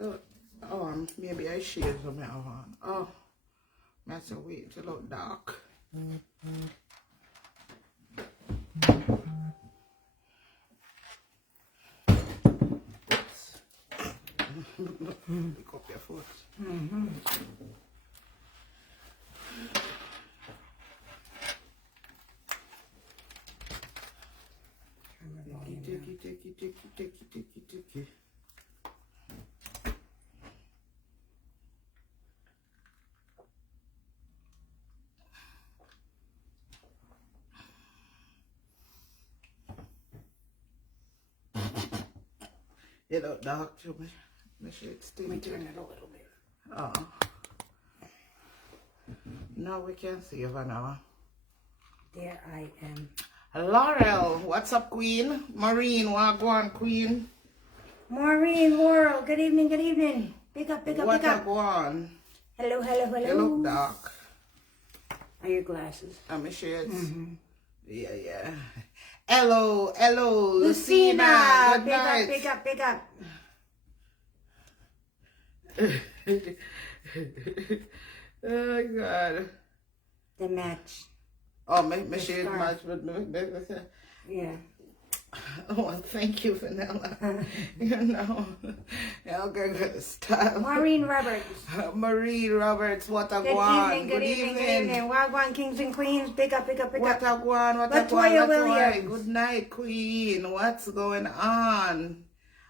Oh, maybe I shade some on. Oh, that's a way to look dark. Pick up your foot. Take. You look dark to me. Make sure it's still. We turn it a little bit. Oh. Now we can see you, Vanilla. There I am. Laurel, what's up, Queen? Maureen, wagwan, Queen. Maureen, Laurel, good evening, good evening. Pick up, pick up, pick up. Wagwan. Hello, hello, hello. You look dark. Are your glasses? My shades. Yeah. Hello, Lucina. Good night. Pick up, pick up. Oh, God. The match. Oh, my shades match with me. Yeah. Oh, thank you, Vanilla. You know, I'll go good style. Maureen Roberts. Marie Roberts, what a Good guan. evening, good evening. Wagwan, kings and queens. Pick up, pick up, pick What up. a guan, what a Latoya guan. Williams. Good night, Queen. What's going on?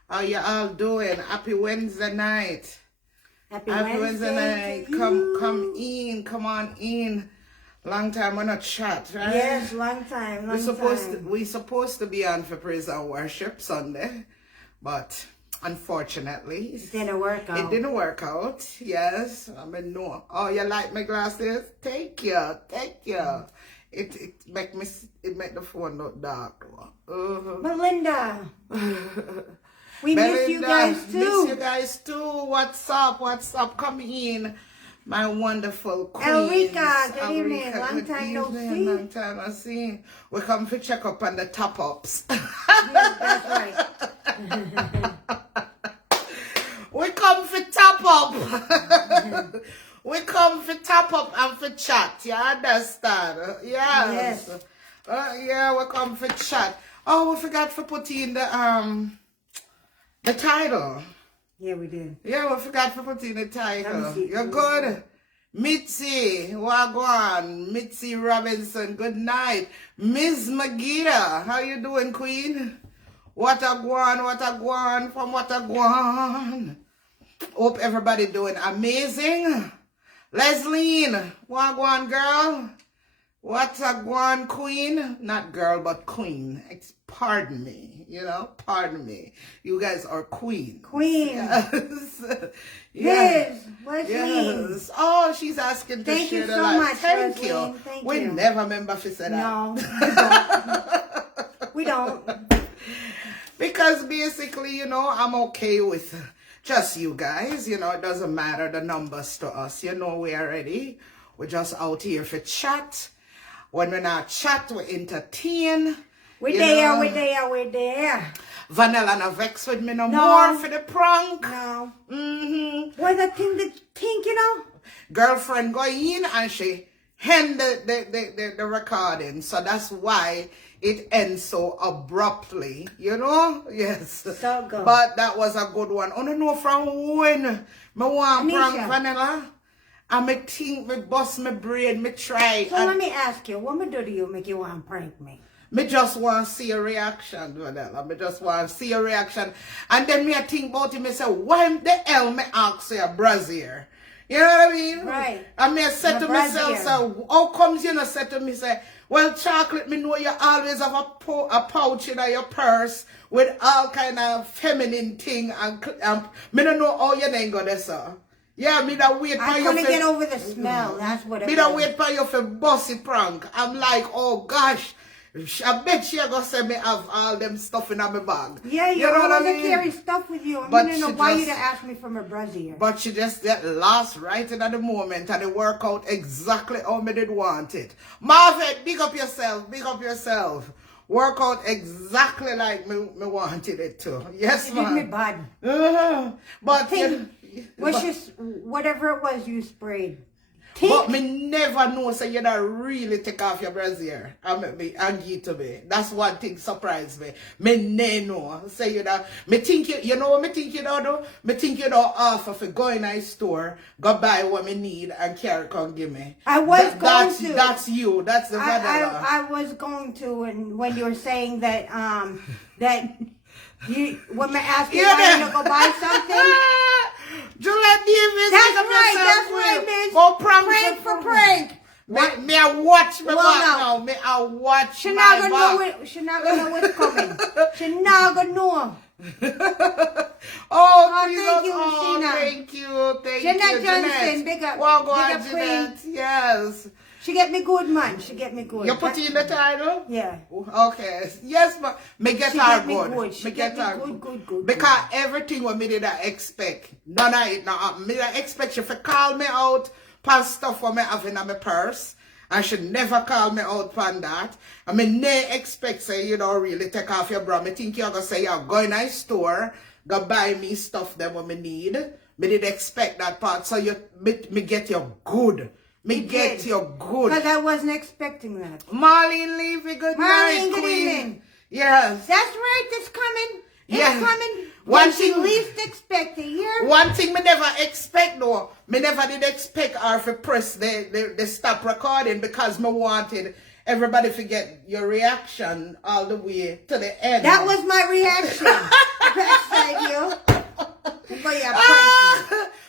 How you all doing? Happy Wednesday night. Happy Wednesday night. to Come in, come on in. Long time we're not chat, right? Yes, long time. We supposed to be on for praise and worship Sunday, but unfortunately It didn't work out. It didn't work out. Yes, I mean no. Oh, you like my glasses? Thank you. It make the phone look dark. Melinda. We miss you guys too. Miss you guys too. What's up? Come in. My wonderful queen. Elrika, good evening. Long time no see. Long time no see. We come to check up on the top ups. Yes, that's right. We come for top up. We come for top up and for chat. You understand? Yes. Yeah, we come for chat. Oh, we forgot to put in the title. Yeah, we did. Yeah, we forgot to put in the title. See. You're good. Mitzi, wagwan. Mitzi Robinson, good night. Miss Magida, how you doing, Queen? What a guan, from what a guan. Hope everybody doing amazing. Lesline, wagwan girl. What a guan, Queen. Not girl, but queen. Pardon me, pardon me. You guys are queen. Yes. Yes. Oh, she's asking to share the light. Much, Thank Leslie. you. Thank We you. never remember if you said that. No, we don't. Because basically, I'm okay with just you guys. It doesn't matter the numbers to us. We are ready. We're just out here for chat. When we're not chat, we entertain. We're there. Vanilla no vex with me no more for the prank. No. Well, the thing, Girlfriend go in and she end the recording. So that's why it ends so abruptly. Yes. So good. But that was a good one. I don't know from when me want prank Vanilla. And me think, me bust my brain, me try. So let me ask you, what me do to you make you want to prank me? Me just want to see a reaction, Vanilla. Me just want to see a reaction. And then me I think about it, me say, why the hell me ask you a brazier? You know what I mean? Right. And me I said to myself, so, how comes you not say to me, say, well, Chocolate, me know you always have a pouch in your purse with all kind of feminine thing. And me don't know how you ain't got this, sir. Yeah, me da wait for you. I couldn't get over the smell. That's what it was. Me da wait for you for bossy prank. I'm like, oh gosh, I bet she gonna say me have all them stuff in my bag. Yeah, you know what I mean? Carry stuff with you. I don't know why you asked me for my brazier. But she just get lost right in at the moment and it work out exactly how me did want it. Marvin, big up yourself. work out exactly like me wanted it to. Yes, It man. did me bad. But was just whatever it was you sprayed. But me never know say you don't really take off your brassiere and make me and give to me. That's one thing surprised me. Me ne know. Say you that me think you know what me think you don't do? Me think you don't offer for go in a store, go buy what me need and carry come give me. I was going to. That's you. That's the I was going to, and when you were saying that that you when me asking why you to go buy something. Julia Davis, that's right, man. Go prank for prank. Me I watch my back now. Me I watch she my not back. She not gonna know what's coming. She not gonna know. Oh, Jesus. Thank you, Oh, Sheena. thank you. Jeanette Johnson, big up. Well, go big on, up Jeanette. Yes. She get me good, man. She get me good. You put in the title? Yeah. Okay. Yes, but me get her good. She get me good. Because everything what me did I expect. None of it now. Me did expect you to call me out for stuff what me have in my purse. I should never call me out for that. I mean, ne expect say you don't really take off your bra. Me think you're gonna say you're going to a store, go buy me stuff that what me need. Me did expect that part. So you me get you good. Me get you good. Because I wasn't expecting that. Marlene Levy, good night, good Queen. evening. Yes. That's right, it's coming. Yes. It's coming. One when thing she least expected, yeah. One thing me never expect though, me never did expect her to press the stop recording because me wanted everybody to get your reaction all the way to the end. That was my reaction. Thank you.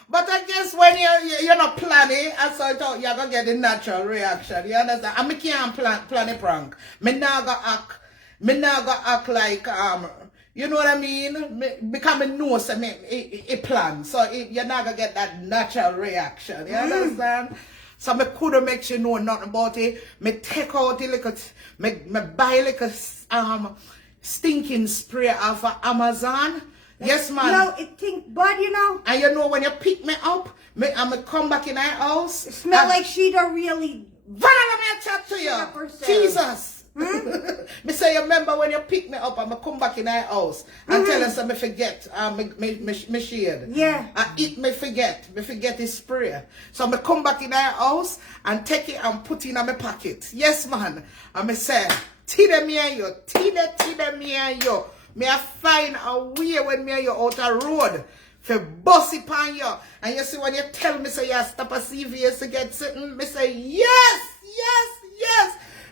But I guess when you're not planning, I thought you're gonna get the natural reaction. You understand? And me can't plan a prank. Me not gonna act like you know what I mean? Because I know a plan. So you're not gonna get that natural reaction. You understand? So me couldn't make you know nothing about it. Me take out the little me buy like a stinking spray off of Amazon. Yes, man. No, it think bud, you know. And you know when you pick me up, I'ma come back in our house. It smell like she don't really run on me chat to you. Jesus. Me say you remember when you pick me up, I'ma come back in our house and tell us I me forget me shade. Yeah. I eat me forget the spray. So I come back in our house and take it and put it in my pocket. Yes, man. And me say, tide me and you, tide me and you. Me I find a way when me and you out a road for bust it on you. And you see when you tell me say you stop a CVS to get something, me say yes.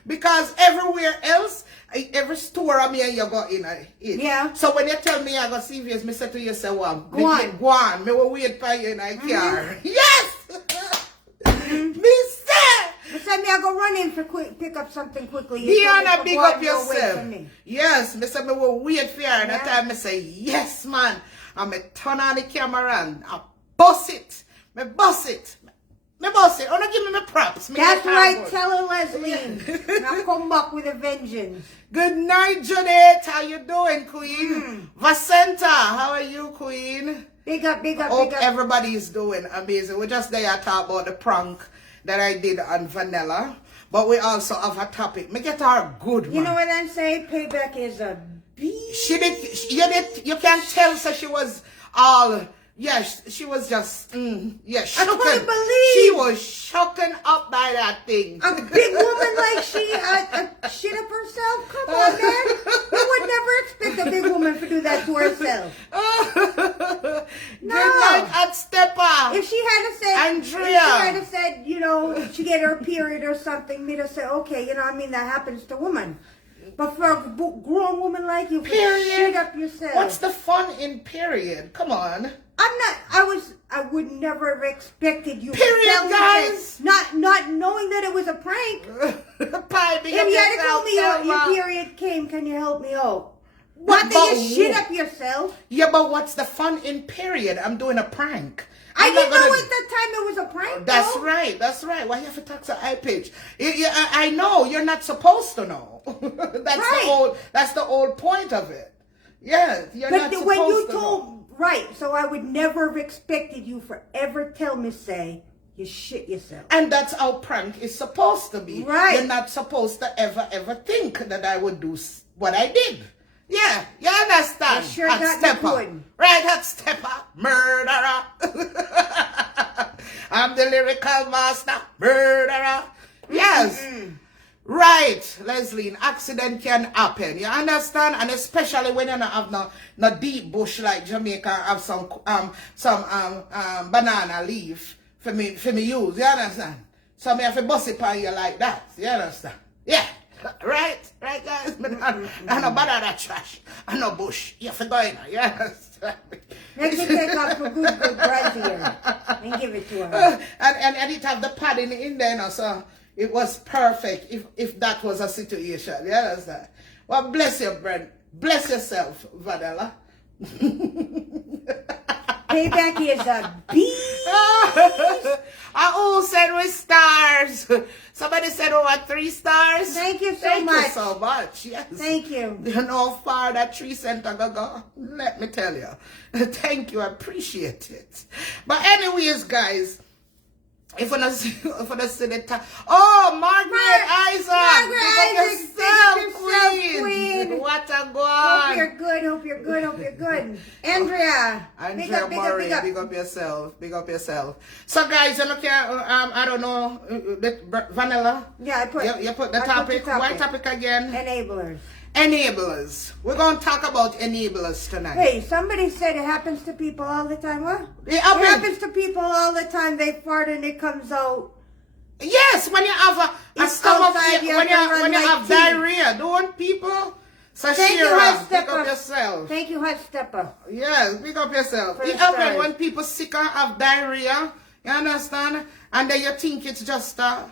Because everywhere else, every store me and you go in. Yeah. So when you tell me I go CVS, me say to you say well, go on. Me will wait for you in a car. Yes. Me say. Me I go run in for pick up something quickly. Diana, big up yourself. Yes, me say me will wait for you. And that time me say, yes, man. And me turn on the camera and I bust it. Me bust it. Oh, no, give me my props. That's right, tell her, Leslie. Now come back with a vengeance. Good night, Judith. How you doing, Queen? Vasenta, how are you, Queen? Big up. Hope everybody's doing amazing. We're just there to talk about the prank that I did on Vanilla. But we also have a topic. Me get her good, man. You know what I'm saying? Payback is a beast. You can't tell, so she was all... Yes, she was just, I couldn't believe. She was shooken up by that thing. A big woman like she shit up herself? Come on, man. You would never expect a big woman to do that to herself. No. Good night at Steppa. If she had said, Andrea. If she had said, you know, she get her period or something, me to say, okay, you know what I mean, that happens to women. But for a grown woman like you, shit up yourself. What's the fun in period? Come on. I would never have expected you period, to tell guys. Me that, not knowing that it was a prank. If you had told me your period came, can you help me out? What, you shit up yourself? Yeah, but what's the fun in period? I'm doing a prank. I didn't know at that time it was a prank. That's right. Why you have to talk so high pitch? I know you're not supposed to know. That's the old point of it. Yeah, you're not supposed to know. Right, so I would never have expected you forever tell me, say, you shit yourself. And that's how prank is supposed to be. Right. You're not supposed to ever think that I would do what I did. Yeah, you understand? I sure Hot got stepper. the good. Right, hot stepper. Murderer. I'm the lyrical master. Murderer. Yes. Right, Leslie, an accident can happen. You understand? And especially when you don't have no deep bush like Jamaica, have some banana leaf for me use. You understand? So me have to bust it on you like that. You understand? Yeah. Right, guys. I no banana trash. I no bush. You have to go in. You understand? Make me take off a good brazier and give it to her. And it have the padding in there, you know, so it was perfect if that was a situation. You understand? Well, bless you, Brent. Bless yourself, Vanilla. Payback is a beast. I all said with stars. Somebody said over 3 stars. Thank you so Thank much. you so much. Yes. Thank you. You know how far that tree center go. Let me tell you. Thank you. I appreciate it. But anyways, guys, if I see the time. Oh, Margaret Isaac. Margaret Isaac, queen. What a Hope god. you're good. Hope you're good. Hope you're good. Andrea. Andrea Murray, big up yourself. Big up yourself. So guys, you look here, I don't know, Vanilla. Yeah, I put. You put the I topic. put the What topic again? Enablers. Enablers. We're going to talk about enablers tonight. Hey, somebody said it happens to people all the time. What? It It happens. happens to people all the time. They fart and it comes out. Yes, when you have a It's stomach, outside, you when have to run you like have tea. diarrhea, don't people? So Thank you, Shira, Hot pick Stepper. up yourself. Thank you, Hot Stepper. Yes, pick up yourself. For It the happens stars. when people sick and have diarrhea, you understand? And then you think it's just a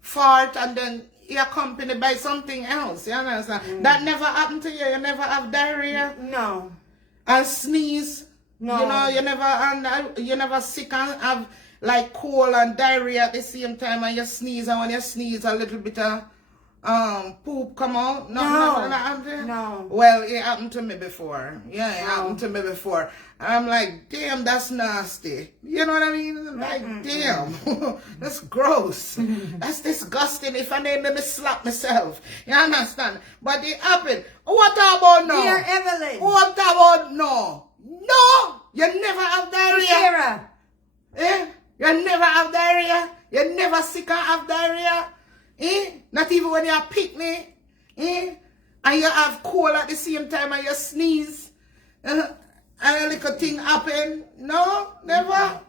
fart and then you're accompanied by something else, you understand? That never happened to you. You never have diarrhea No. and sneeze. No. You know, you never sick and have like cold and diarrhea at the same time and you sneeze, and when you sneeze a little bit of poop come out. No. No. Well, it happened to me before. Yeah, it No. happened to me before. And I'm like, damn, that's nasty. You know what I mean? Like, damn, that's gross. That's disgusting. If I name me slap myself. You understand? But it happened. What about no? Dear Evelyn. What about no? No! You never have diarrhea. Sarah. Eh? You never have diarrhea. You never sick and have diarrhea. Eh? Not even when you're picnic. Eh? And you have cold at the same time and you sneeze. And a little thing happen. No? Never?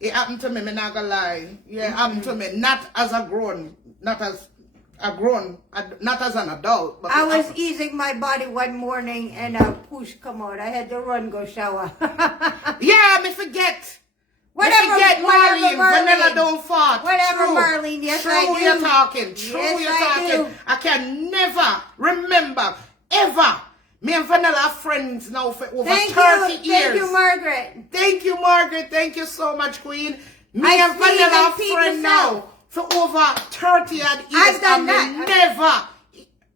It happened to me, I'm not gonna lie. Yeah, it happened to me. Not as a grown, not as an adult. But I it was happened. easing my body one morning and a push come out. I had to run, go shower. Yeah, me forget. Whatever, Forget whatever, Marlene. Vanilla don't fart. Whatever, True. Marlene. Yes, True, I do. you're talking. True, Yes, you're I talking. do. I can never remember, ever. Me and Vanilla are friends now for over 30 years. Thank you, Margaret. Thank you, Margaret. Thank you so much, Queen. Me I and sneeze Vanilla and are pee friends myself. now for over 30 odd years. I've done and that.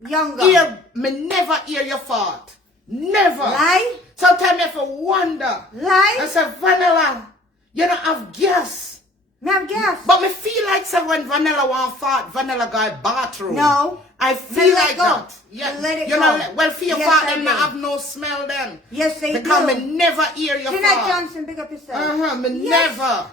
Younger. me never hear your fart. Never. Lie? Sometimes I have to wonder. Lie? I say, Vanilla, you don't have gas. Me have gas. But me feel like say when Vanilla want fart, Vanilla go bathroom. No. I feel let like go. that. Yeah. Let it you go. know, well, for your Yes, fart, I them do. not have no smell then. Yes, they because do. me never hear your Jeanette fart. Johnson, big up yourself. Me Yes. never.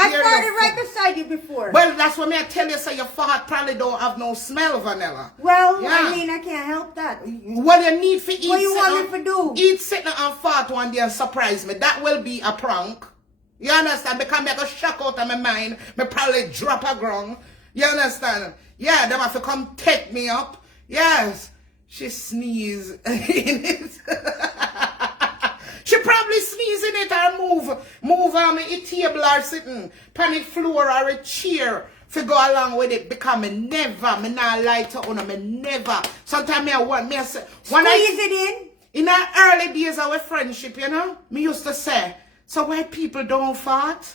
I hear farted your right fart. beside you before. Well, that's what me I tell you, say your fart probably don't have no smell, Vanilla. Well, Yeah. I mean, I can't help that. What you need for eat What you want sitting- me to do? Eat sitting and fart one day and surprise me. That will be a prank. You understand? Because me go shock out of my mind. Me probably drop a ground. You understand? Yeah, them have to come take me up. Yes. She sneeze in it. She probably sneeze in it or move on a table or sitting on the floor or a chair to go along with it, because me not lie to you, me never. Sometimes me I want, me I say, when Squeeze it in our early days of our friendship, you know, me used to say, so white people don't fart?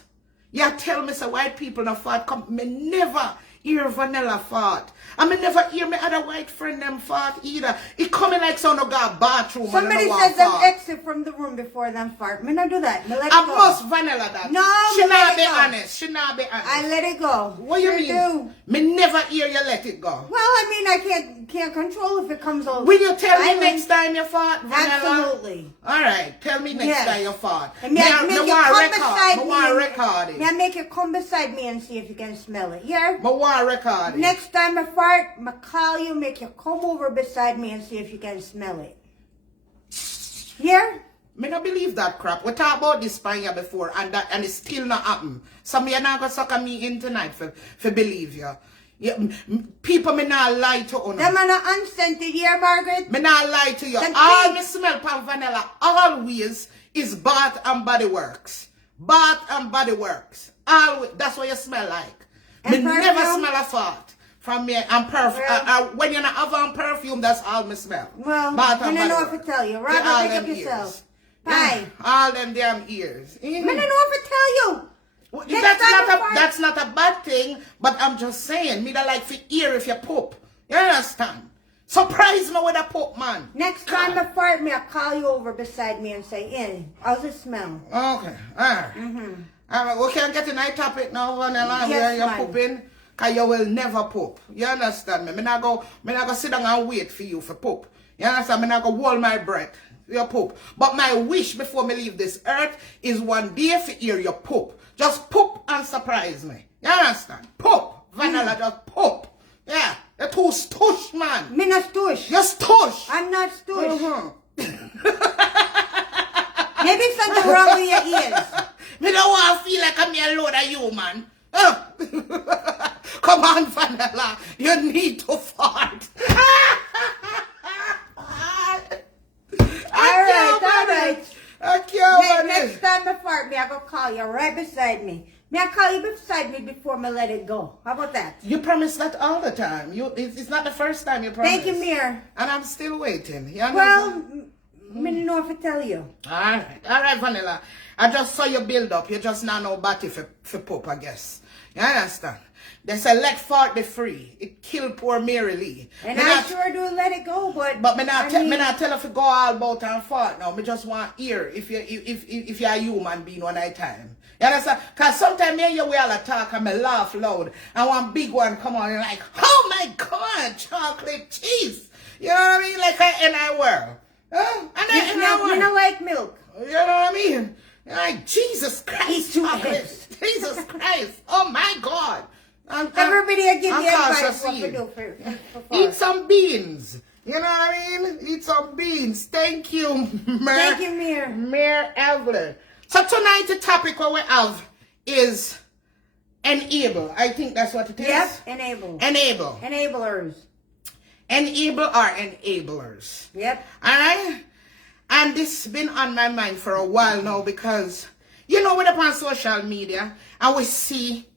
You tell me, so white people don't fart, me never hear vanilla fart. I mean, never hear me other white friend them fart either. It coming like some no got bathroom. Somebody says them exit from the room before them fart. Me not do that. Me let it I go. must vanilla that. No, she me let not it be go. honest. She not be honest. I let it go. What you Sure mean? do. Me never hear you let it go. Well, I mean, I can't control if it comes over. Will you tell me next time you fart, vanilla? Absolutely. All right, tell me next time you fart. And make you come beside me. I record it. May I make you come beside me and see if you can smell it? Yeah. I want record it. Next time I fart, I call you, make you come over beside me and see if you can smell it. Yeah. Me not believe that crap. We talked about this Spania before, and it's still not happen. So me not gonna sucker me in tonight for believe you. Yeah, people me not lie to you. Them are not unscented, yeah, Margaret? Me not lie to you. Them All pink. me smell pan vanilla always is Bath and Body Works. Bath and Body Works. Always. That's what you smell like. And me perfume? never smell a fart from me. And perfume. Well, when you're not having perfume, that's all me smell. Well, Bath I and don't know Body if I Works. tell you. All Robert, pick them up yourself. ears. Bye. All them damn ears. I don't know if I tell you. Well, Next time I fart- that's not a bad thing, but I'm just saying, me that like to hear if you poop. You understand? Surprise me with a poop, man. Next time I fart me, I'll call you over beside me and say, how's it smell? Okay, all right. All right, we can get in that topic now, Vanilla, Yes, where you're ma'am. pooping, because you will never poop. You understand me? Me not go sit down and wait for you for poop. You understand? Me not go hold my breath. Your poop. But my wish before me leave this earth is one day for hear your poop. Just poop and surprise me. You understand? Poop. Vanilla, just poop. Yeah. You're too stush, man. Me not stush. You're stush. I'm not stush. Uh-huh. Maybe something wrong with your ears. Me don't want to feel like I'm a load of you, man. Come on, Vanilla. You need to fart. All right. I can't Next time I fart me, I go call you right beside me. May I call you beside me before I let it go? How about that? You promise that all the time. It's not the first time you promise. Thank you, Mir. And I'm still waiting. You understand? Well, I don't know if I tell you. All right, Vanilla. I just saw you build up. You just not know body for poop, I guess. You understand? They say let fart be free. It killed poor Mary Lee. And I sure do let it go, but me not tell her to go all about and fart now. Me just want hear if you're a human being one at a time. You understand? Because sometimes me and you we all talk and me laugh loud. And one big one come on and like, oh my God, chocolate cheese. You know what I mean? Like in our world. And you don't like milk. you know what I mean? Like, Jesus Christ, chocolate. Jesus Christ. Oh my God. Everybody will give you advice what to do for Eat some beans. You know what I mean? Eat some beans. Thank you, Thank you, Mir. Mayor Evelyn. So tonight the topic what we have is enable. I think that's what it is. Yep, enable. Enable. Enablers. Enable are enablers. Yep. Alright? And this has been on my mind for a while now because, you know, we're upon social media and we see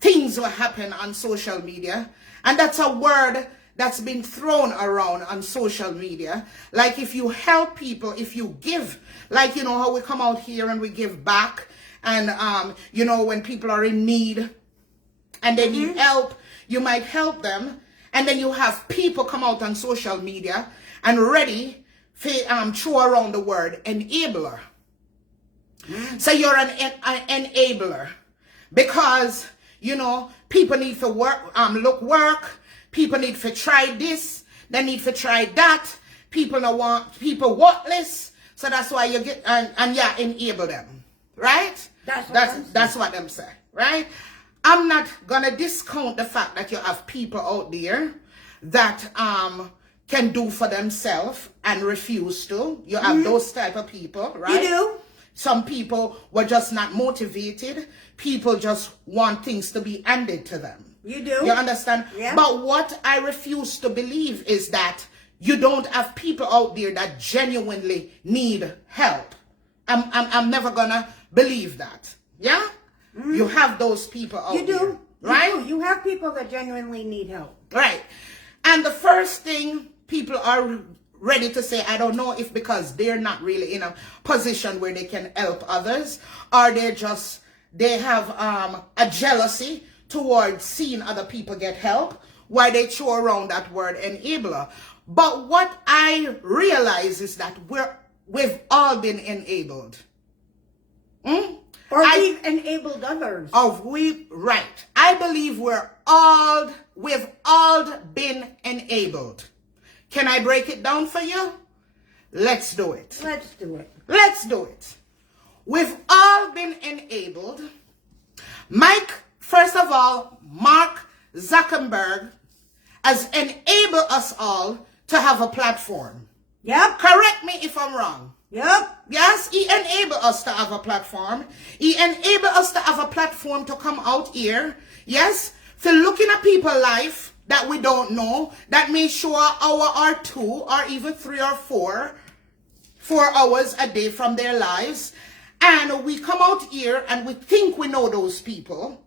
things will happen on social media. And that's a word that's been thrown around on social media. Like if you help people, if you give, like, you know, how we come out here and we give back. And, you know, when people are in need and they need help, you might help them. And then you have people come out on social media and ready for throw around the word enabler. So you're an enabler because, you know, people need to work, work. People need to try this. They need to try that. People don't want, people worthless. So that's why you get, and yeah, enable them. Right? That's what them say. Right? I'm not going to discount the fact that you have people out there that can do for themselves and refuse to. You have those type of people, right? You do. Some people were just not motivated. People just want things to be handed to them. You do. You understand? Yeah. But what I refuse to believe is that you don't have people out there that genuinely need help. I'm never gonna believe that. Yeah? You have those people out there. You do. Right? You do. You have people that genuinely need help. Right. And the first thing people are ready to say, I don't know if because they're not really in a position where they can help others, or they have a jealousy towards seeing other people get help, why they throw around that word enabler. But what I realize is that we've all been enabled. Or we've enabled others. Right. I believe we've all been enabled. Can I break it down for you? Let's do it. Let's do it. Let's do it. We've all been enabled. First of all, Mark Zuckerberg has enabled us all to have a platform. Yep. Correct me if I'm wrong. Yep. Yes, he enabled us to have a platform. He enabled us to have a platform to come out here. Yes, for looking at people's life that we don't know, that may show an hour or 2 or even 3 or 4 hours a day from their lives. And we come out here and we think we know those people.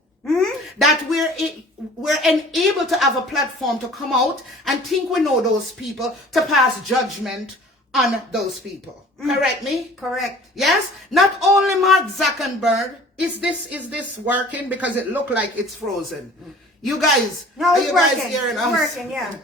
That we're enabled to have a platform to come out and think we know those people, to pass judgment on those people. Correct me? Correct. Yes? Not only Mark Zuckerberg, is this working? Because it looked like it's frozen. You guys, no, are it's you working. guys hearing It's us? working, yeah.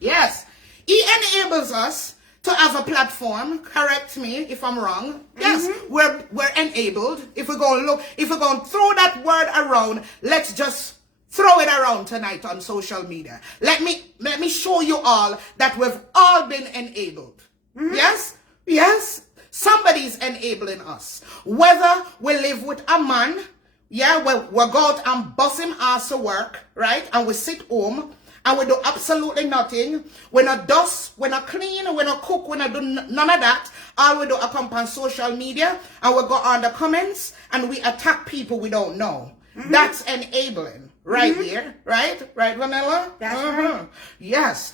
Yes. He enables us to have a platform. Correct me if I'm wrong. Yes, we're enabled. If we're going to throw that word around, let's just throw it around tonight on social media. Let me show you all that we've all been enabled. Yes? Yes. Somebody's enabling us. Whether we live with a man, yeah, we go out and bust him ass to work, right? And we sit home and we do absolutely nothing. We not dust, we not clean, we not cook, we not do none of that. All we do is come on social media and we go on the comments and we attack people we don't know. That's enabling right there, right? Right, Vanilla? That's right. Yes.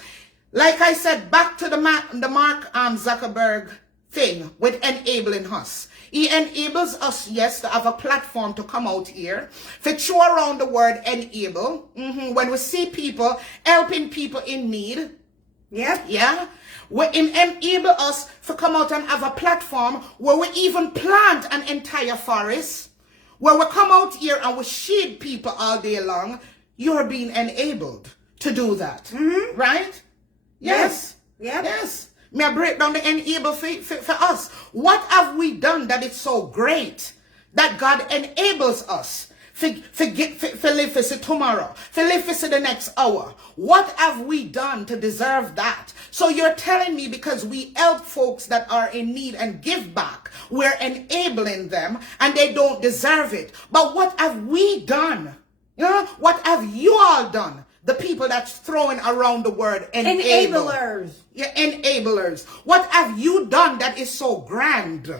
Like I said, back to the Mark Zuckerberg thing with enabling us. He enables us, yes, to have a platform to come out here, to throw around the word enable. When we see people helping people in need, Yep. yeah, we enable us to come out and have a platform where we even plant an entire forest, where we come out here and we shade people all day long. You're being enabled to do that, right? Yes. Yep. Yes. May I break down the enable for us? What have we done that is so great that God enables us to live for tomorrow, to live for the next hour? What have we done to deserve that? So you're telling me because we help folks that are in need and give back, we're enabling them and they don't deserve it. But what have we done? You know, what have you all done? The people that's throwing around the word enable. Enablers. Yeah, enablers. What have you done that is so grand?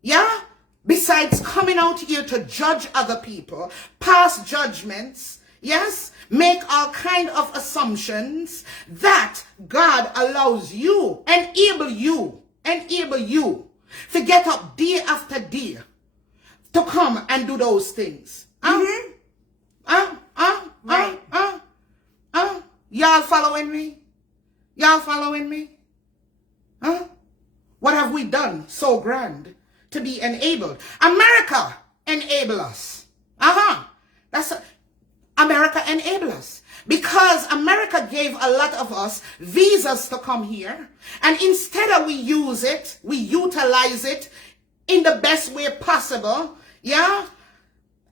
Yeah? Besides coming out here to judge other people, pass judgments, yes? Make all kind of assumptions that God allows you, enable you to get up day after day to come and do those things. Y'all following me? Y'all following me? Huh? What have we done so grand to be enabled? America enable us. America enable us. Because America gave a lot of us visas to come here. And instead of we use it, we utilize it in the best way possible. Yeah?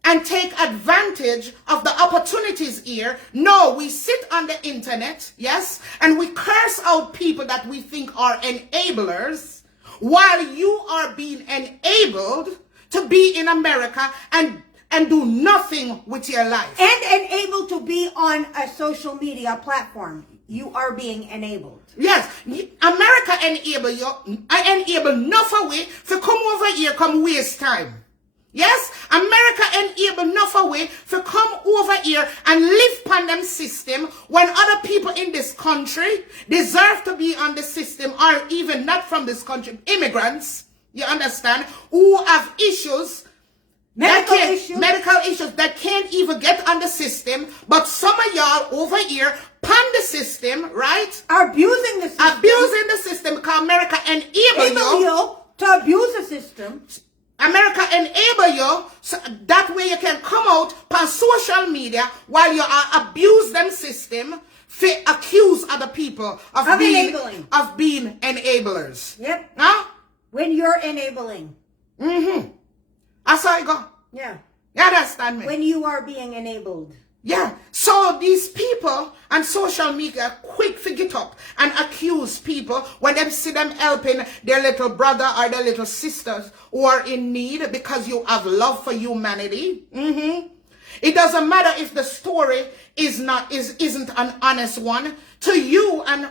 And take advantage of the opportunities here. No, we sit on the internet, yes, and we curse out people that we think are enablers while you are being enabled to be in America and do nothing with your life. And enabled to be on a social media platform. You are being enabled. Yes, America enable you. I enable enough away to come over here, come waste time. Yes, America enable enough away to come over here and live on them system when other people in this country deserve to be on the system, or even not from this country, immigrants, you understand, who have issues, medical issues that can't even get on the system, but some of y'all over here pan the system, right? Abusing the system. Abusing the system because America enable you to abuse the system. America enable you so that way you can come out on social media while you are abuse them system, accuse other people of being enablers. Yep. Huh? When you're enabling. Mm-hmm. That's how you go. Yeah. You understand me? When you are being enabled. Yeah. So these people on social media quick to get up and accuse people when they see them helping their little brother or their little sisters who are in need because you have love for humanity. Mm-hmm. It doesn't matter if the story isn't an honest one to you and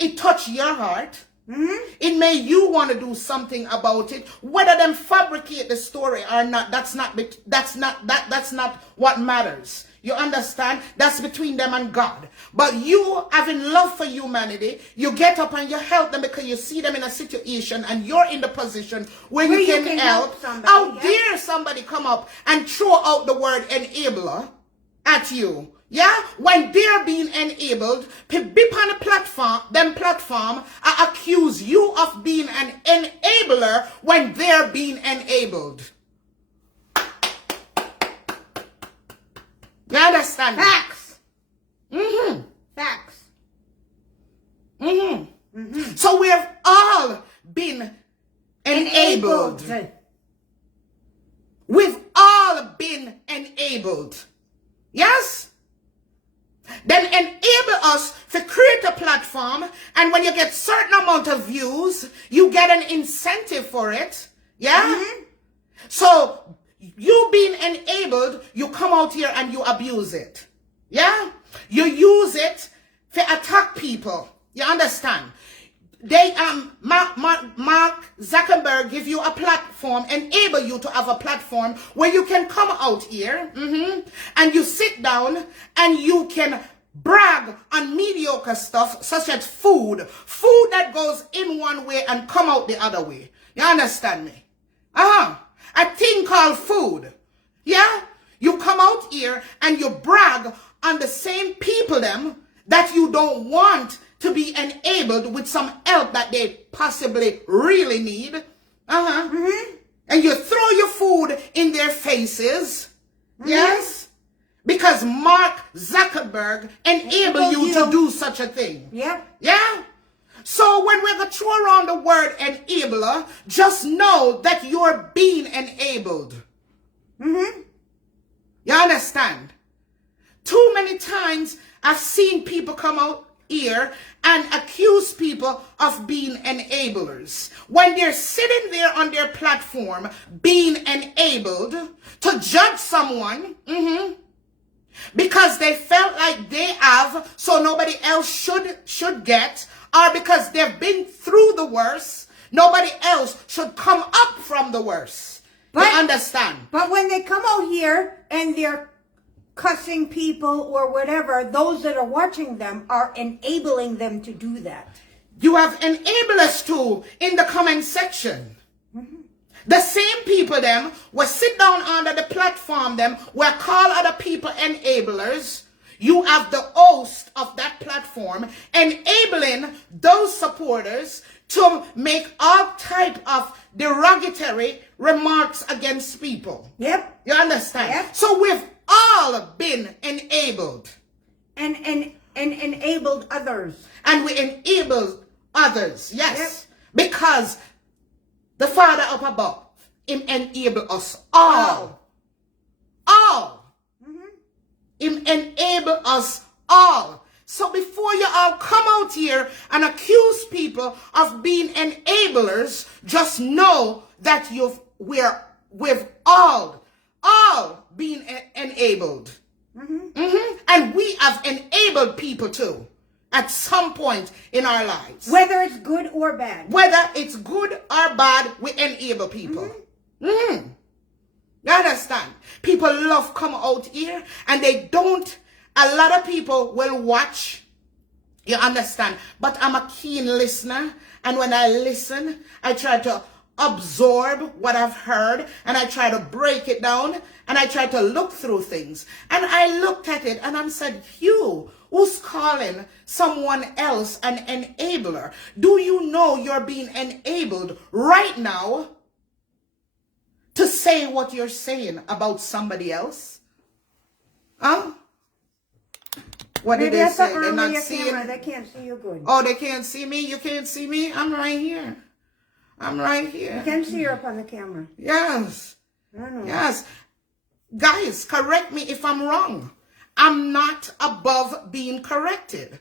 it touched your heart. Mm-hmm. It made you want to do something about it. Whether them fabricate the story or not, that's not what matters. You understand? That's between them and God. But you having love for humanity, you get up and you help them because you see them in a situation and you're in the position where you can help. Somebody, How dare somebody come up and throw out the word enabler at you? Yeah, when they're being enabled, people on the platform, accuse you of being an enabler when they're being enabled. You understand? Facts. Mm-hmm. Facts. Mm-hmm. Mm-hmm. So we have all been enabled. We've all been enabled. Yes? Then enable us to create a platform, and when you get certain amount of views, you get an incentive for it. Yeah? Mm-hmm. So you being enabled, you come out here and you abuse it. Yeah? You use it to attack people. You understand? They Mark Zuckerberg give you a platform, enable you to have a platform where you can come out here, and you sit down and you can brag on mediocre stuff such as food that goes in one way and come out the other way. You understand me? A thing called food. Yeah? You come out here and you brag on the same people them that you don't want to be enabled with some help that they possibly really need. And you throw your food in their faces. Yes? Because Mark Zuckerberg enabled you to do such a thing. Yeah. Yeah? So when we're going to throw around the word enabler, just know that you're being enabled. You understand? Too many times I've seen people come out here and accuse people of being enablers when they're sitting there on their platform being enabled to judge someone because they felt like they have, so nobody else should get, or because they've been through the worst, nobody else should come up from the worst. You understand? But when they come out here and they're cussing people or whatever, those that are watching them are enabling them to do that. You have enablers too in the comment section. The same people them will sit down under the platform them will call other people enablers. You have the host of that platform enabling those supporters to make all type of derogatory remarks against people. Yep. You understand? Yep. So we've all been enabled. And enabled others. And we enable others. Yes. Yep. Because the Father up above, Him enable us all. All. Him enable us all. So before you all come out here and accuse people of being enablers, just know that we've all been enabled. And we have enabled people too at some point in our lives. Whether it's good or bad. Whether it's good or bad, we enable people. You understand? People love come out here and they don't. A lot of people will watch. You understand? But I'm a keen listener. And when I listen, I try to absorb what I've heard. And I try to break it down. And I try to look through things. And I looked at it and I said, you, who's calling someone else an enabler? Do you know you're being enabled right now? to say what you're saying about somebody else? Huh? What did they say? They're not seeing. They can't see you good. Oh, they can't see me? You can't see me? I'm right here. I'm right here. You can see her up on the camera. Yes. I don't know. Yes. Guys, correct me if I'm wrong. I'm not above being corrected.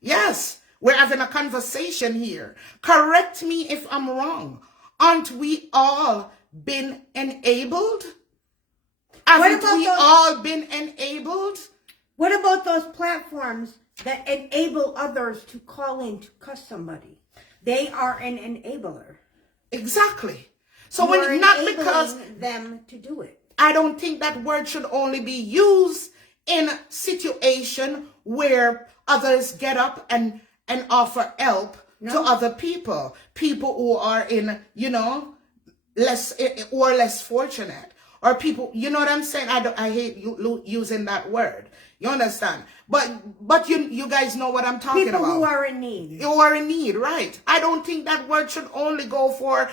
Yes, we're having a conversation here. Correct me if I'm wrong. Aren't we all been enabled? Haven't we all been enabled? What about those platforms that enable others to call in to cuss somebody? They are an enabler. Exactly. So when not because them to do it. I don't think that word should only be used in a situation where others get up and offer help to other people. People who are in, less fortunate. Or people, you know what I'm saying? I hate using that word. You understand? But you guys know what I'm talking about. People who are in need. Who are in need, right? I don't think that word should only go for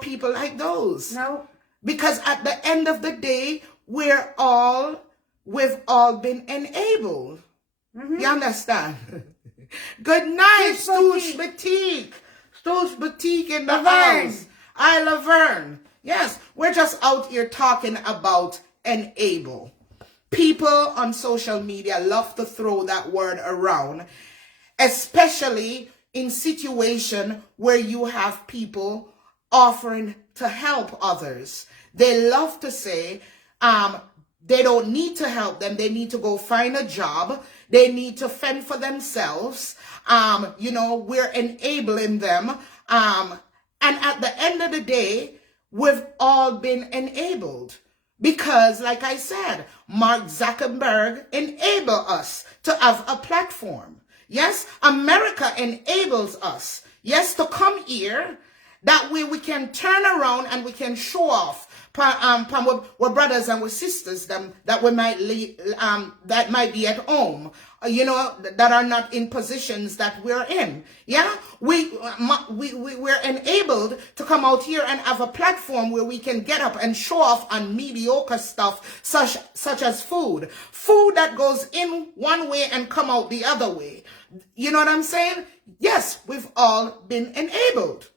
people like those. No. Because at the end of the day, we've all been enabled. You understand? Good night, Stoosh Boutique. Stoosh Boutique in the house. I Laverne. Yes, we're just out here talking about enable. People on social media love to throw that word around, especially in situation where you have people offering to help others. They love to say they don't need to help them. They need to go find a job. They need to fend for themselves. We're enabling them. And at the end of the day, we've all been enabled. Because, like I said, Mark Zuckerberg enabled us to have a platform. Yes, America enables us, yes, to come here. That way we can turn around and we can show off with brothers and with sisters that might be at home, that are not in positions that we're in. Yeah, we're enabled to come out here and have a platform where we can get up and show off on mediocre stuff such as food that goes in one way and come out the other way. You know what I'm saying? Yes, we've all been enabled.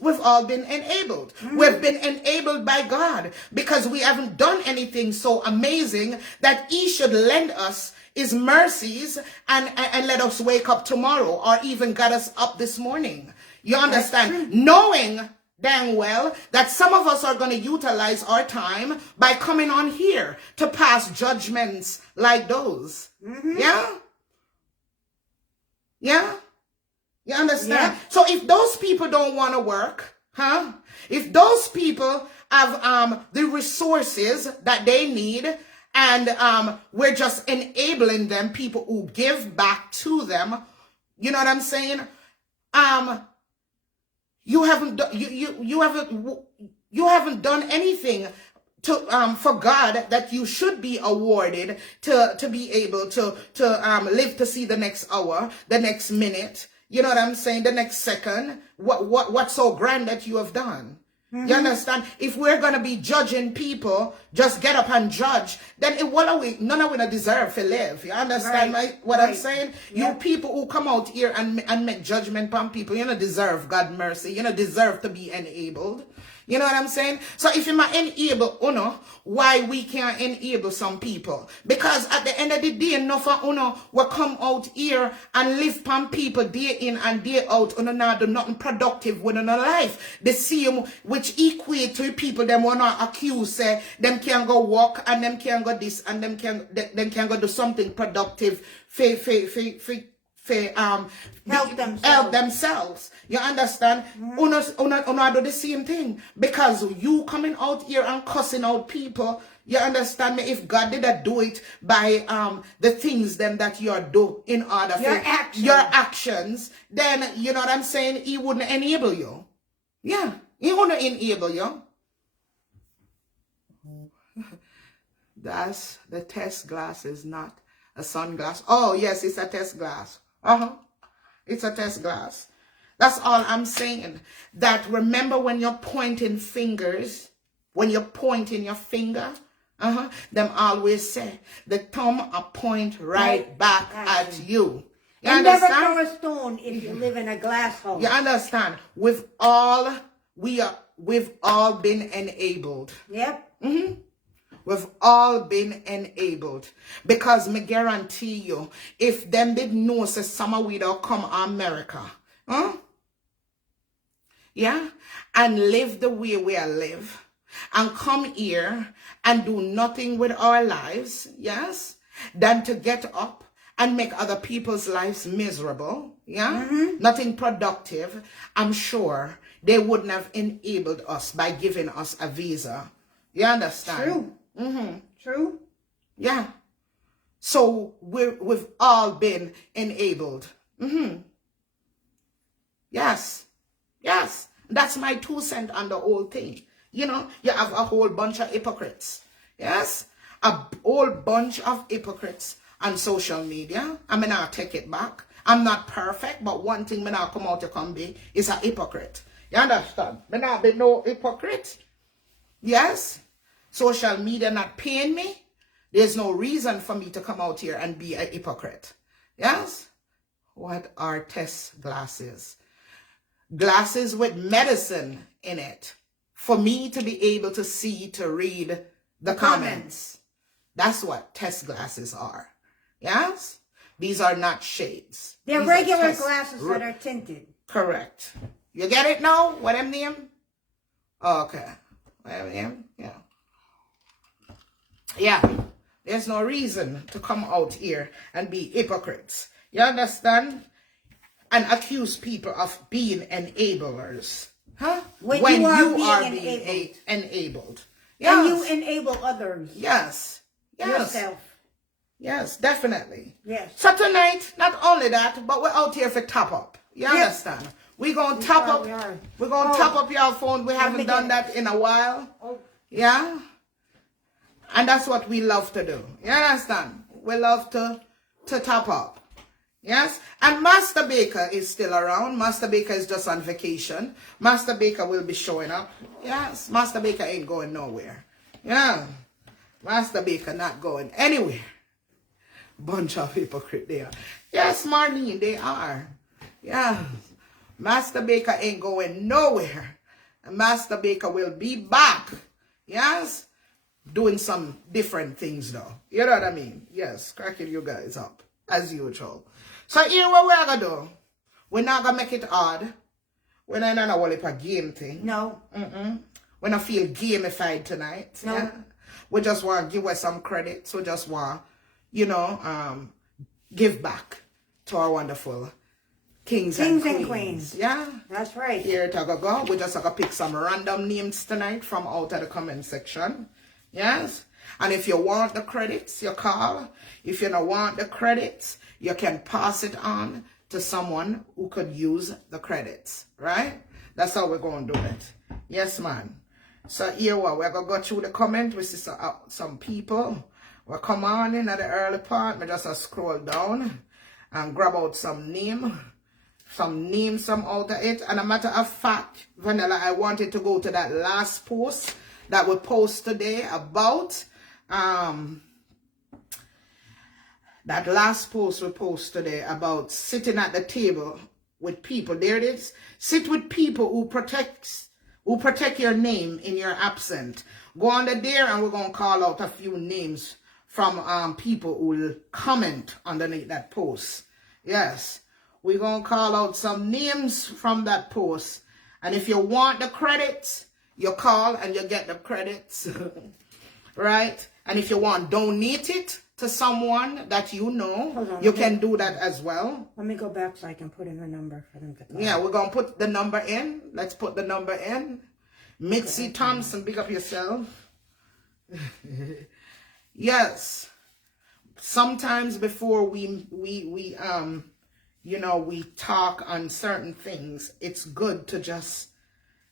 We've all been enabled. We've been enabled by God because we haven't done anything so amazing that He should lend us His mercies and let us wake up tomorrow, or even got us up this morning. You understand? Knowing dang well that some of us are going to utilize our time by coming on here to pass judgments like those. Yeah? Yeah? You understand? Yeah. So if those people don't want to work, if those people have the resources that they need, and we're just enabling them, people who give back to them, you know what I'm saying? You haven't done anything to for God that you should be awarded to be able to live to see the next hour, the next minute. You know what I'm saying? The next second, what's so grand that you have done? You understand? If we're going to be judging people, just get up and judge, then none of we deserve to live. You understand what I'm saying? Yeah. You people who come out here and make judgment on people, you don't deserve God mercy. You don't deserve to be enabled. You know what I'm saying? So if you're not enable, why we can't enable some people? Because at the end of the day, enough of will come out here and live upon people day in and day out, not do nothing productive with their life. The same which equate to people them wanna accuse, say them can go walk and them can go this and them can go do something productive help themselves. You understand? Una do the same thing. Because you coming out here and cussing out people, you understand me? If God didn't do it by the things them that you are doing in order for your actions, then you know what I'm saying? He wouldn't enable you. Yeah, he wouldn't enable you. That's the test glass, is not a sunglass. Oh yes, it's a test glass. It's a test glass. That's all I'm saying. That remember when you're pointing fingers, when you're pointing your finger, them always say, the thumb a point right back at you. You and never understand? throw a stone if you live in a glass house. You understand? We've all been enabled. Yep. We've all been enabled. Because me guarantee you, if them did know say summer we don't come America, yeah, and live the way we live, and come here and do nothing with our lives, yes, than to get up and make other people's lives miserable, yeah, nothing productive, I'm sure they wouldn't have enabled us by giving us a visa. You understand? True. True. Yeah. So we've all been enabled. Yes. Yes. That's my 2 cents on the whole thing. You know, you have a whole bunch of hypocrites. Yes? A whole bunch of hypocrites on social media. I mean, I'll take it back. I'm not perfect, but one thing me not come out to come be is a hypocrite. You understand? Me not be no hypocrite. Yes? Social media not paying me. There's no reason for me to come out here and be a hypocrite. Yes? What are test glasses? Glasses with medicine in it. For me to be able to see, to read the comments. That's what test glasses are. Yes? These are not shades. They're These regular glasses that are tinted. Correct. You get it now? What them name? Okay. What them name? Yeah. Yeah. There's no reason to come out here and be hypocrites. You understand? And accuse people of being enablers. Huh? When you are being enabled. Yes. And you enable others. Yes. Yes. Yourself. Yes, definitely. Yes. So tonight, not only that, but we're out here for top up. You understand? We're going to top up. We're going to top up your phone. We haven't done that in a while. Yeah? And that's what we love to do. You understand? We love to top up. Yes? And Master Baker is still around. Master Baker is just on vacation. Master Baker will be showing up. Yes? Master Baker ain't going nowhere. Yeah. Master Baker not going anywhere. Bunch of hypocrite there. Yes, Marlene, they are. Yeah. Master Baker ain't going nowhere. And Master Baker will be back. Yes? Doing some different things though. You know what I mean? Yes, cracking you guys up. As usual. So here what we're going to do. We're not going to make it hard. We're not going to hold up a game thing. No. We're not feel gamified tonight. No. Yeah? We just want to give us some credit. So just want, you know, give back to our wonderful kings and queens. Yeah. That's right. Here to go. We just going to pick some random names tonight from out of the comment section. Yes. And if you want the credits, you call. If you don't want the credits, you can pass it on to someone who could use the credits. Right? That's how we're going to do it. Yes, man. So here we're going to go through the comment. We see some people. We'll come on in at the early part. We just scroll down and grab out some name. Some names from out of it. And a matter of fact, Vanilla, I wanted to go to that last post that we post today about that last post we post today about sitting at the table with people. There it is. Sit with people who protect your name in your absence. Go under there and we're going to call out a few names from people who will comment underneath that post. Yes. We're going to call out some names from that post. And if you want the credits, you call and you get the credits. Right? And if you want to donate it to someone that you know, you can do that as well. Let me go back so I can put in the number for them to call. Yeah, we're going to put the number in. Let's put the number in. Mitzi Thompson, big up yourself. Yes. Sometimes before we talk on certain things, it's good to just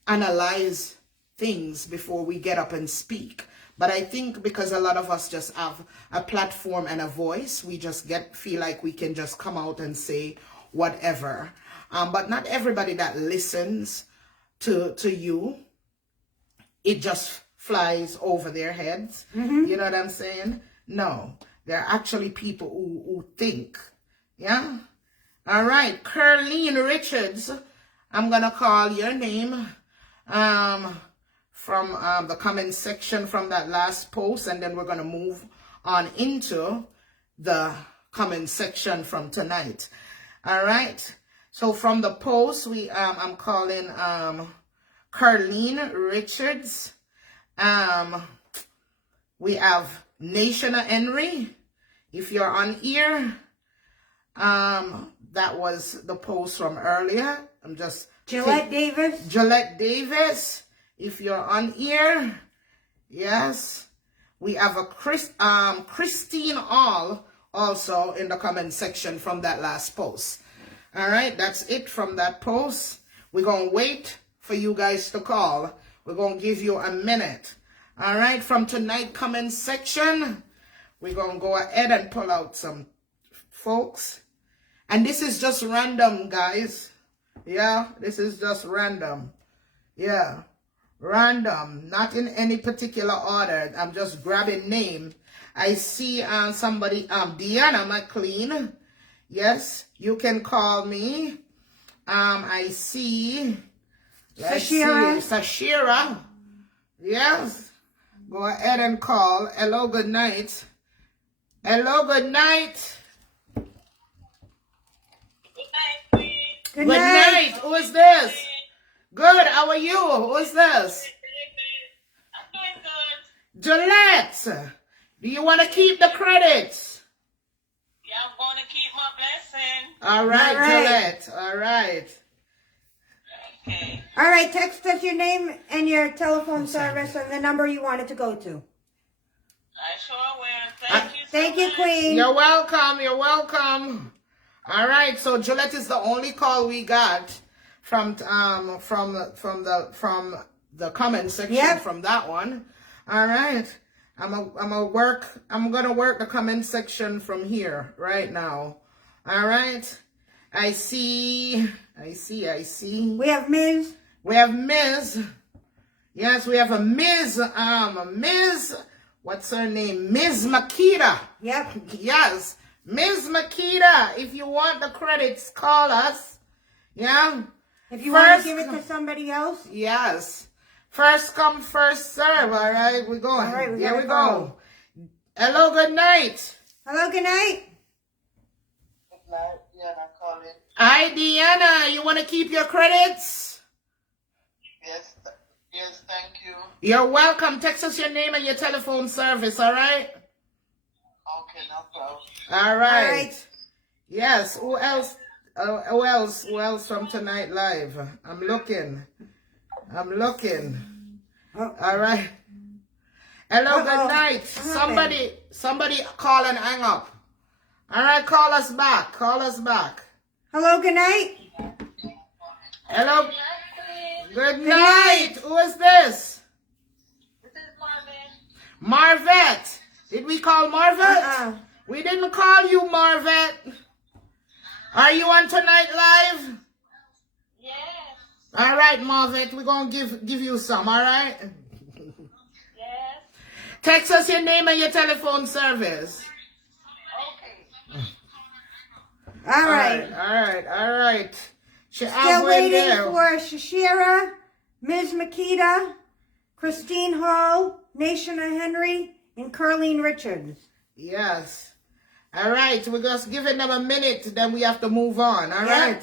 analyze things before we get up and speak. But I think because a lot of us just have a platform and a voice, we just feel like we can just come out and say whatever. But not everybody that listens to you, it just flies over their heads. You know what I'm saying? No, there are actually people who think. Yeah? All right, Curleen Richards, I'm going to call your name from the comment section from that last post, and then we're going to move on into the comment section from tonight. All right, so from the post, I'm calling Curleen Richards. We have Nation Henry. If you're on here, that was the post from earlier. I'm just Gillette Davis. Gillette Davis. If you're on here, yes. We have a Christine All also in the comment section from that last post. All right, that's it from that post. We're going to wait for you guys to call. We're going to give you a minute. All right, from tonight comment section, we're going to go ahead and pull out some folks. And this is just random, guys. Yeah, this is just random. Yeah, random, not in any particular order. I'm just grabbing name. I see somebody, Deanna McLean. Yes, you can call me. I see, Sashira. Yes, go ahead and call. Hello, good night. Hello, good night. Good Good night. Who is this? Good. How are you? Who is this? Gillette. Do you want to keep the credits? Yeah, I'm going to keep my blessing. All right, Gillette. All right. Okay. All right, text us your name and your telephone service and the number you want it to go to. I sure will. Thank you so Thank you, much. Queen. You're welcome. You're welcome. All right. So Gillette is the only call we got from the comment section from that one. All right. I'm gonna work the comment section from here right now. All right. I see. We have Ms. We have Ms. Yes, we have a Ms. Ms. What's her name? Ms. Makita. Yep. Yes, Ms. Makita. If you want the credits, call us. Yeah. If you want to give it to somebody else. Yes. First come, first serve. All right, we're going. All right, Here we go. Hello, good night. Hello, good night. Good night. Yeah, I'm calling. Hi, Deanna. You want to keep your credits? Yes, yes, thank you. You're welcome. Text us your name and your telephone service, all right? Okay, no problem. All right. All right. Yes. Who else? Who else from Tonight Live? I'm looking. Oh. All right. Hello, good night. Somebody call and hang up. All right, call us back. Hello, good night. Hello. Good night. Who is this? This is Marvin. Marvette. Did we call Marvette? We didn't call you Marvette. Are you on Tonight Live? Yes. All right, Marvette. We're going to give you some, all right? Yes. Text us your name and your telephone service. Okay. All right. All right. Still waiting for Shashira, Ms. Makita, Christine Hall, Nation Henry, and Curleen Richards. Yes. All right. We're just giving them a minute, then we have to move on. All right.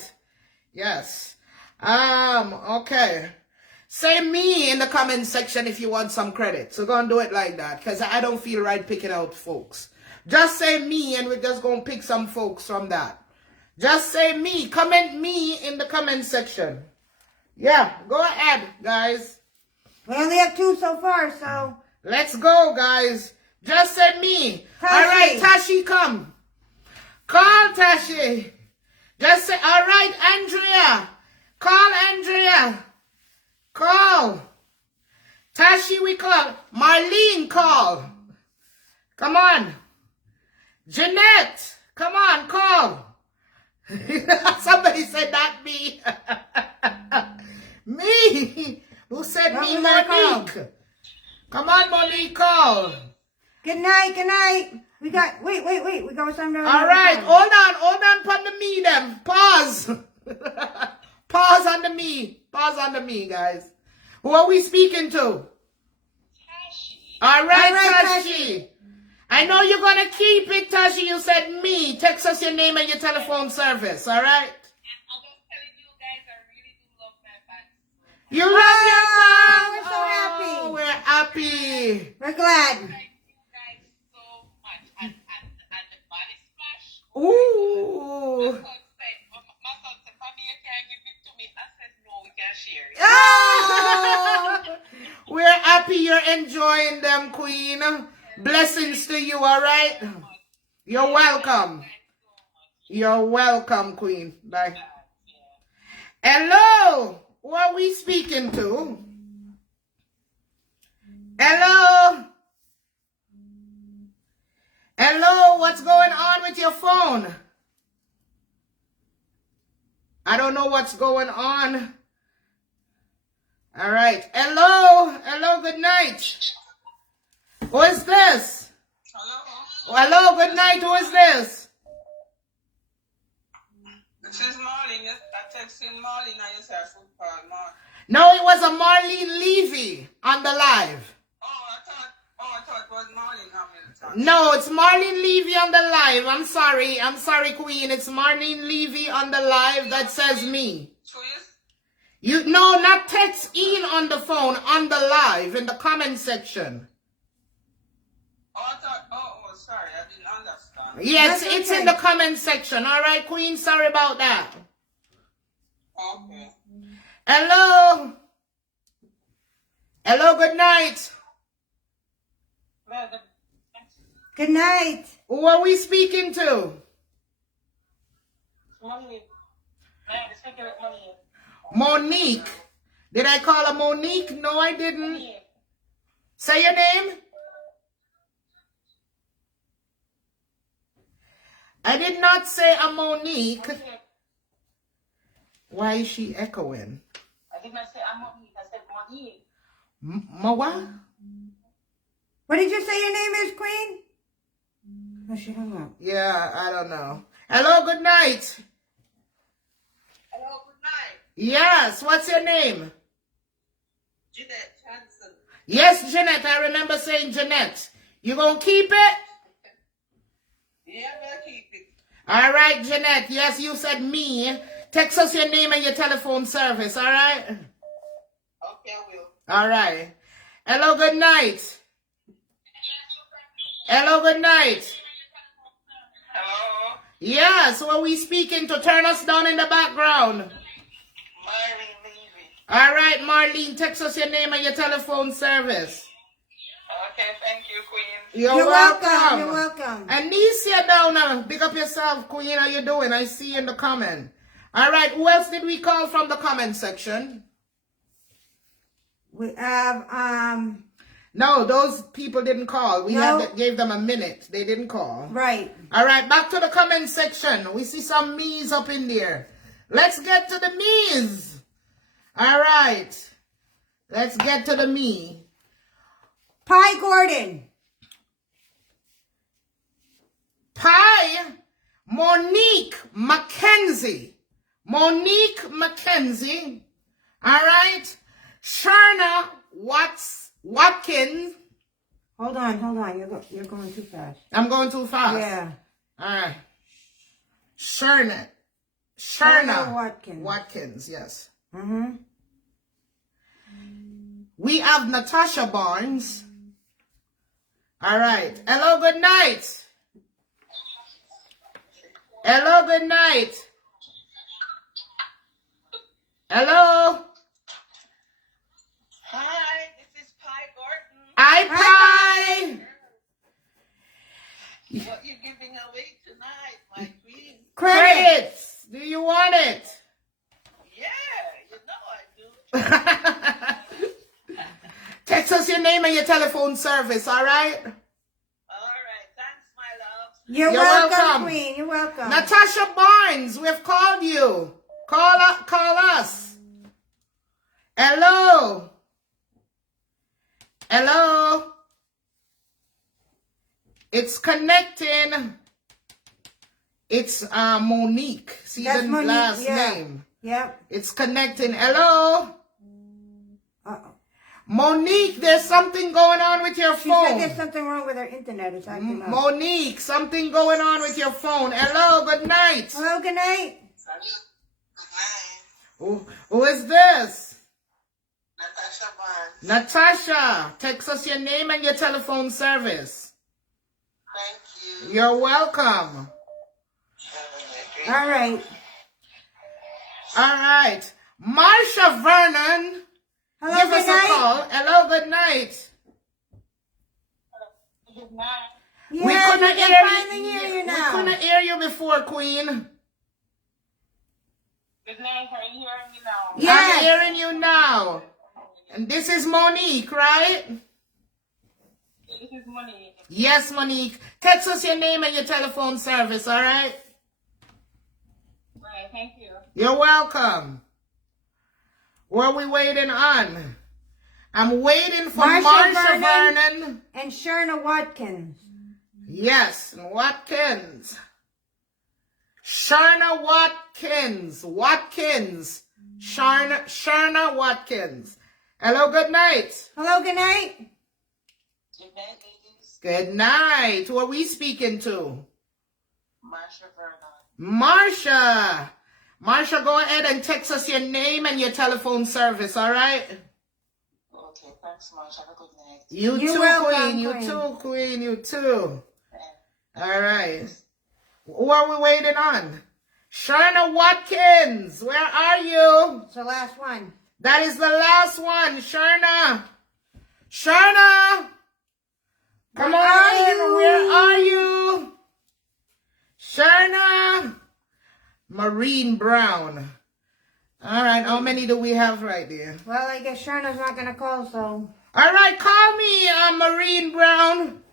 Yes. Okay. Say me in the comment section if you want some credit. So go and do it like that, because I don't feel right picking out folks. Just say me, and we're just going to pick some folks from that. Just say me. Comment me in the comment section. Yeah, go ahead, guys. We only have 2 so far, so. Let's go, guys. Just say me. Tashi. All right, Tashi, come. Call Tashi. Just say, all right, Andrea. Call Andrea. Call. Tashi, we call. Marlene, call. Come on. Jeanette, come on, call. Somebody said not me. Me? Who said What me, was that Monique? Come on, Monique, call. Good night, good night. We got, wait. We got something. All right, hold on on the me then. Pause. Pause on the me. Pause on the me, guys. Who are we speaking to? All right, Tashi. I know you're going to keep it, Tashi. You said me. Text us your name and your telephone service, all right? I'm just telling you guys, I really do love my fans. You love your mom. We're so happy. Oh, we're happy. We're glad. Thank you guys so much. And the body splash. Ooh. My son said, Mommy, you can't give it to me. I said, no, we can share it. Oh, we're happy you're enjoying them, Queen. Blessings to you, all right? You're welcome. You're welcome, Queen. Bye. Hello. Who are we speaking to? Hello? Hello? What's going on with your phone? I don't know what's going on. All right. Hello? Hello, good night. Who is this? Hello, Hello, good night. Who is this? this is Marlene. I texted Marlene. I just have football, Marlene. No, it was a Marlene Levy on the live. I thought it was Marlene. How many times? No, it's Marlene Levy on the live. I'm sorry, Queen. It's Marlene Levy on the live that says me. Twist? No, not text in on the phone, on the live, in the comment section. Sorry, I didn't understand. Yes, That's it's okay. in the comment section. All right, Queen, sorry about that. Okay. Hello? Hello, good night. Good night. Who are we speaking to? Monique. Did I call her Monique? No, I didn't. Say your name. I did not say a Monique. Why is she echoing? I did not say I'm Monique. I said Monique. What? What did you say your name is, Queen? Oh, she hung up. Yeah, I don't know. Hello, good night. Hello, good night. Yes, what's your name? Jeanette Hanson. Yes, Jeanette. I remember saying Jeanette. You gonna keep it? Yeah, we'll keep it. All right, Jeanette. Yes, you said me. Text us your name and your telephone service, all right? Okay, I will. All right. Hello, good night. Hello, good night. Hello, Yes, who are we speaking to? Turn us down in the background. Marlene Levy. All right, Marlene, text us your name and your telephone service. Okay, thank you, Queen. You're welcome. You're welcome. Anicia down, big up yourself, Queen. How you doing? I see you in the comment. All right, who else did we call from the comment section? We have, No, those people didn't call. We No. gave them a minute. They didn't call. right. All right, back to the comment section. We see some me's up in there. Let's get to the me's. All right. Let's get to the me. Pie Gordon. Pie Monique Mackenzie. Monique Mackenzie. All right. Sharna Watkins. Hold on. You're going too fast. I'm going too fast. Yeah. All right. Sharna Watkins. Watkins, yes. Mm-hmm. We have Natasha Barnes. All right. Hello, good night. Hello, good night. Hello. Hi, this is Pie Gordon. Hi, Pie. What you giving away tonight, my queen? Credits. Do you want it? Yeah, you know I do. Text us your name and your telephone service, all right? All right, thanks, my love. You're welcome, Queen. You're welcome. Natasha Barnes, we've called you. Call us. Hello. Hello. It's connecting. It's Monique. See That's the Monique, last yeah. name. Yep. It's connecting. Hello. Uh-oh. Monique, there's something going on with your She phone. said there's something wrong with her internet. It's acting up. Monique, something going on with your phone. Hello, good night. Hello, good night. Who is this? Natasha Barnes. Natasha, text us your name and your telephone service. Thank you. You're welcome. All right. All right. Marsha Vernon, Hello, give good us night. a call. Hello, good night. Good night. Yeah, we couldn't we hear can finally you. hear you We now. couldn't hear you before, Queen. Good night. Are you hearing me now? Yes. I'm hearing you now. And this is Monique, right? This is Monique. Yes, Monique. Text us your name and your telephone service, all right? Right, thank you. You're welcome. What are we waiting on? I'm waiting for Marsha Vernon. And Sharna Watkins. Yes, Watkins. Sharna Watkins. Sharna Watkins. Hello, good night. Hello, good night. Good night, ladies. Good night. Who are we speaking to? Marsha Vernon. Marsha. Marsha, go ahead and text us your name and your telephone service, all right? Okay, thanks, Marsha. Have a good night. You You're too, welcome, Queen. You Queen. too, Queen. You too. Yeah. All right. Who are we waiting on? Sharna Watkins, where are you? It's the last one. That is the last one, Sharna. Sharna! Come Where on are in. you? Where are you? Sharna! Marine Brown. All right, how many do we have right there? Well, I guess Sharna's not going to call, so. All right, call me, Marine Brown.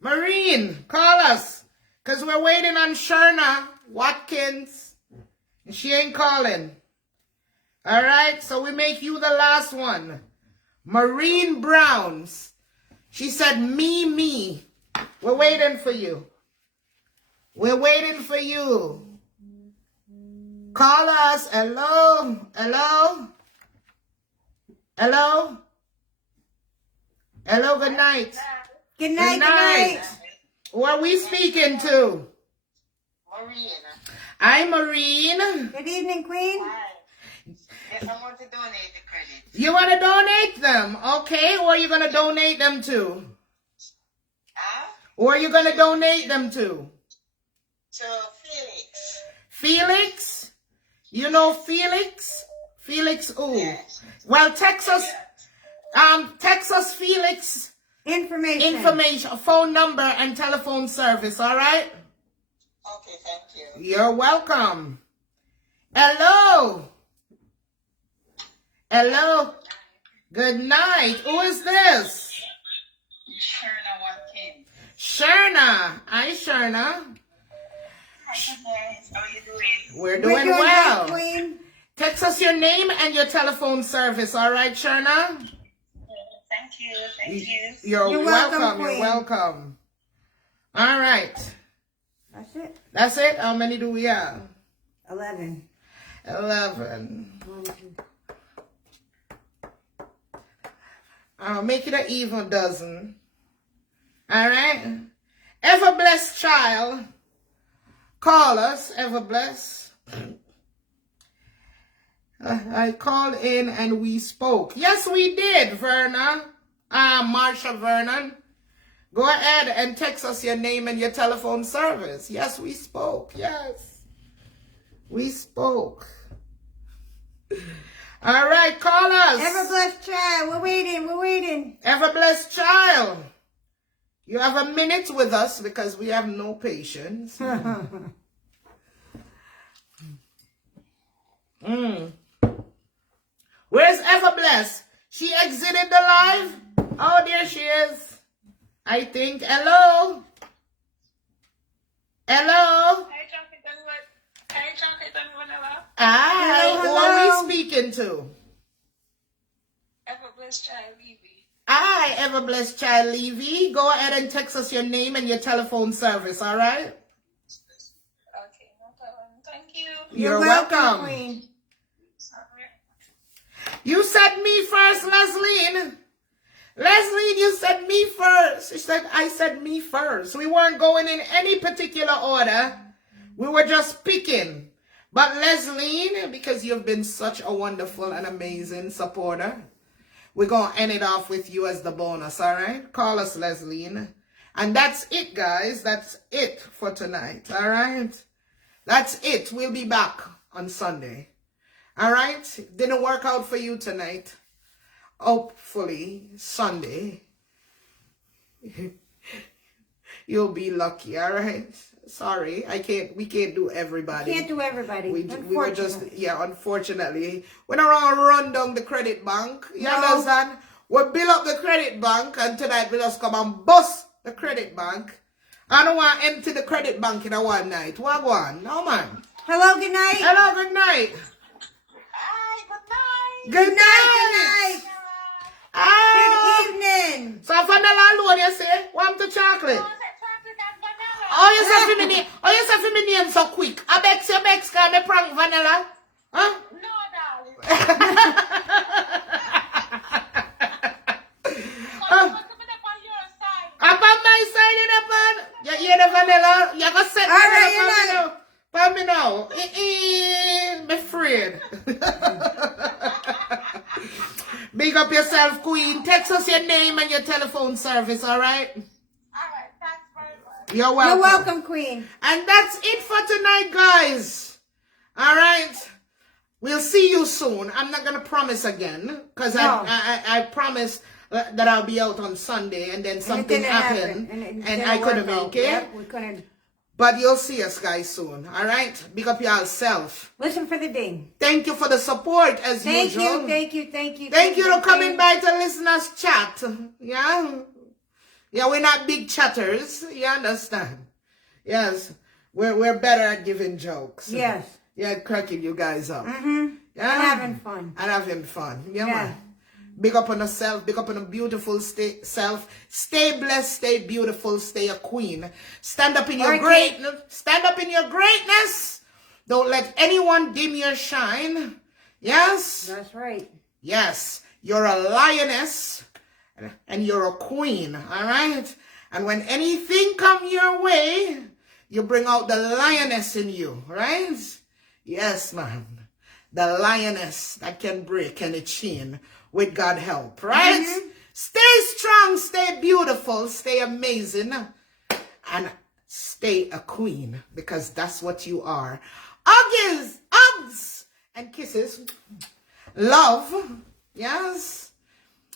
Marine, call us. Because we're waiting on Sharna Watkins. And she ain't calling. All right, so we make you the last one. Marine Browns. She said, me. We're waiting for you. We're waiting for you. Call us. Hello? Hello? Hello? Hello, good night. Good night, Good night. good night. Who are we speaking to? Maureen. I'm Marine. Good evening, Queen. Hi. Yes, I want to donate the credit. You want to donate them? Okay, who are you going to donate them to? Huh? Who are you going to donate them to? So, Felix. Felix? You know Felix? Felix who? Yes. Well, text us Felix information, phone number and telephone service, all right? Okay, thank you. You're welcome. Hello. Hello. Good night. Who is this? Sharna Watkins. Sharna. Hi, Sharna. Hi, guys. How are you doing? We're We're doing doing well. good, Queen. Text us your name and your telephone service, all right, Sharna? Thank you. Thank you. You're welcome, welcome. You're Queen. welcome. All right. That's it. That's it? How many do we have? 11. 11. 1, 2. I'll make it an even dozen. All right? Ever blessed child, call us, ever blessed. I called in and we spoke. Yes, we did, Verna. Marsha Vernon. Go ahead and text us your name and your telephone service. Yes, we spoke. Yes. We spoke. All right, call us. Ever blessed child. We're waiting. Ever blessed child. You have a minute with us because we have no patience. Where's Ever blessed? She exited the live? Oh, there she is. I think. Hello? Hello. Hi, chocolate and what? Hi, chocolate and vanilla. Hi. Hello, Who hello. are we speaking to? Ever blessed child, Evie. Hi, ever blessed child Levy. Go ahead and text us your name and your telephone service, all right? Okay, no problem. Thank you. You're welcome. Queen. You said me first, Leslie. Leslie, you said me first. She said, I said me first. We weren't going in any particular order. We were just picking. But Leslie, because you've been such a wonderful and amazing supporter, we're going to end it off with you as the bonus, all right? Call us, Leslie. And that's it, guys. That's it for tonight, all right? That's it. We'll be back on Sunday. All right? Didn't work out for you tonight. Hopefully, Sunday, you'll be lucky, all right? Sorry, we can't do everybody. Can't do everybody. We were just, unfortunately. We're not going to run down the credit bank. You understand? We build up the credit bank, and tonight we just come and bust the credit bank. I don't want to empty the credit bank in a one night. What one? No, man. Hello, good night. Hello, good night. Hi, good night. Good night. Ah. Good evening. So vanilla alone, you say? Want the chocolate? Oh, you say for me name so quick. I bex can me prank vanilla. Huh? No, darling. Up on my side in the pan. You hear the vanilla? You go set me up for me now. Me afraid. Big up yourself, Queen. Text us your name and your telephone service, all right? All right, thanks very much. You're welcome. You're welcome, Queen. And that's it for tonight, guys. All right? We'll see you soon. I'm not going to promise again because I promised that I'll be out on Sunday and then something happened and I couldn't make it. Yep, we couldn't. But you'll see us guys soon. All right? Big up yourself. Listen for the ding. Thank you for the support as usual. Thank you. Thank you for coming by to listen us chat. Yeah? Yeah, we're not big chatters. You understand? Yes. We're better at giving jokes. Yes. Yeah, cracking you guys up. Mm-hmm. Yeah. And having fun. And having fun. Yeah, Yeah. man. Big up on yourself. Big up on a beautiful self. Stay blessed. Stay beautiful. Stay a queen. Stand up in your greatness. Stand up in your greatness. Don't let anyone dim your shine. Yes? That's right. Yes. You're a lioness. And you're a queen. All right? And when anything come your way, you bring out the lioness in you. Right? Yes, man. The lioness that can break any chain with God help, right? Mm-hmm. Stay strong, stay beautiful, stay amazing, and stay a queen, because that's what you are. Hugs, and kisses. Love, yes,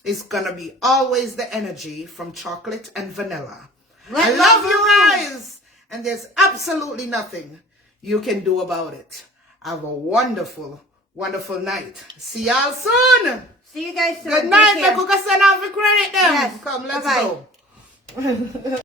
is gonna be always the energy from chocolate and vanilla. I love you guys, and there's absolutely nothing you can do about it. Have a wonderful, wonderful night. See y'all soon. See you guys soon. Good night. Make us send off the credit then. Yes. Come, let's Bye-bye. go.